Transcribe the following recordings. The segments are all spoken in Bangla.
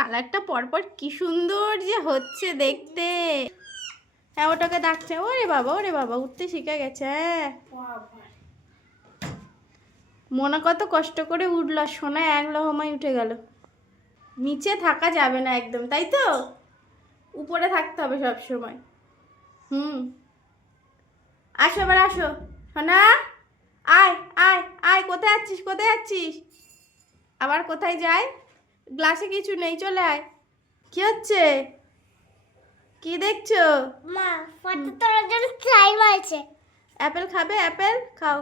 কালারটা পরপর কি সুন্দর যে হচ্ছে দেখতে। হ্যাঁ ওটাকে ডাকছে, ওরে বাবা উঠতে শিখে গেছে। হ্যাঁ মনে কত কষ্ট করে উঠল, সোনা এক লহমায় উঠে গেল। নিচে থাকা যাবে না একদম, তাই তো? উপরে থাকতে হবে সব সময়। আসো এবার আসো সোনা, আয় আয় আয়। কোথায় যাচ্ছিস? আবার কোথায় যাই? গ্লাসে কিছু নেই, চলে আয়। কি হচ্ছে? কি দেখছো? মা ফটো তোলার জন্য ট্রাই মারছে। অ্যাপেল খাবে? অ্যাপেল খাও।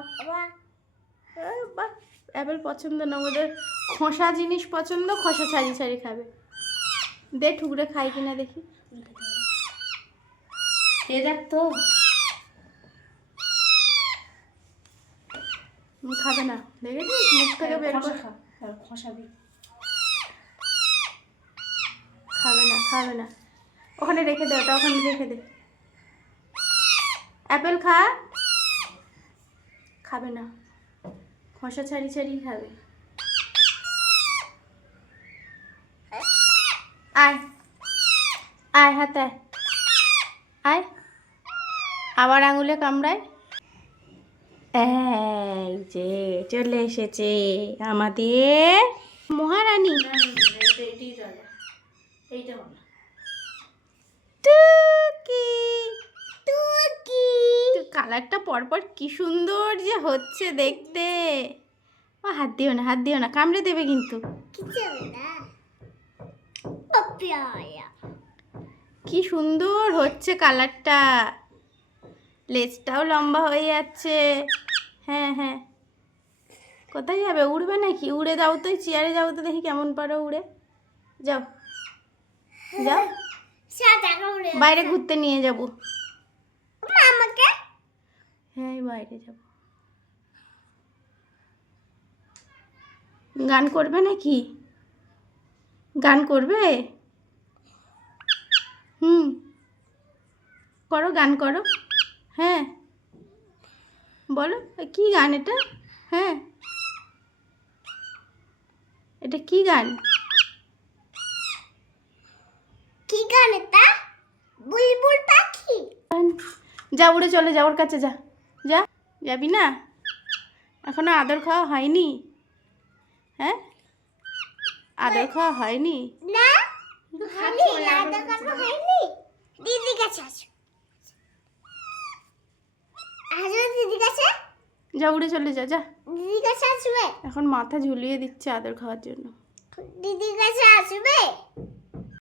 বাহ, অ্যাপেল পছন্দ না ওদের, খোসা জিনিস পছন্দ, খোসা ছাড়ি খাবে। দে ঠুকরে খাই কিনা দেখি। এ দেখ তো, খাবে না, দেখেছিস মুখ থেকে বের করে। খাবে না ওখানে রেখে দে, ওটা ওখানে রেখে দে। অ্যাপেল খাবে না, খোসা ছাড়ি খাবে। আয় আয় হাতে আয়, আবার আঙুলে কামড়ায়। এই যে চলে এসেছে আমাদের মহারানী। কালারটা পরপর কি সুন্দর যে হচ্ছে দেখতে। ও হাত দিও না কামড়ে দেবে কিন্তু। কি সুন্দর হচ্ছে কালারটা, লেজটাও লম্বা হয়ে যাচ্ছে। হ্যাঁ কোথায় যাবে? উড়বে নাকি? উড়ে দাও তো, চেয়ারে যাও তো দেখি কেমন পারো উড়ে। যাও বাইরে ঘুরতে নিয়ে যাবো। হ্যাঁ বাইরে যাব। গান করবে নাকি? গান করবে? করো, গান করো। হ্যাঁ বলো কি গান এটা? হ্যাঁ এটা কি গান? এটা বুলবুল পাখি। যা উড়ে চলে যা, ওর কাছে যাবি না? এখনো আদর খাওয়া হয়নি? হ্যাঁ আদর খাওয়া হয়নি না, আদর খাওয়া হয়নি। দিদি কাছে দিদি কাছে যা, উড়ে চলে যা। দিদি কাছে আসবে। এখন মাথা ঝুলিয়ে দিচ্ছে আদর খাওয়ার জন্য। দিদি কাছে আসবে।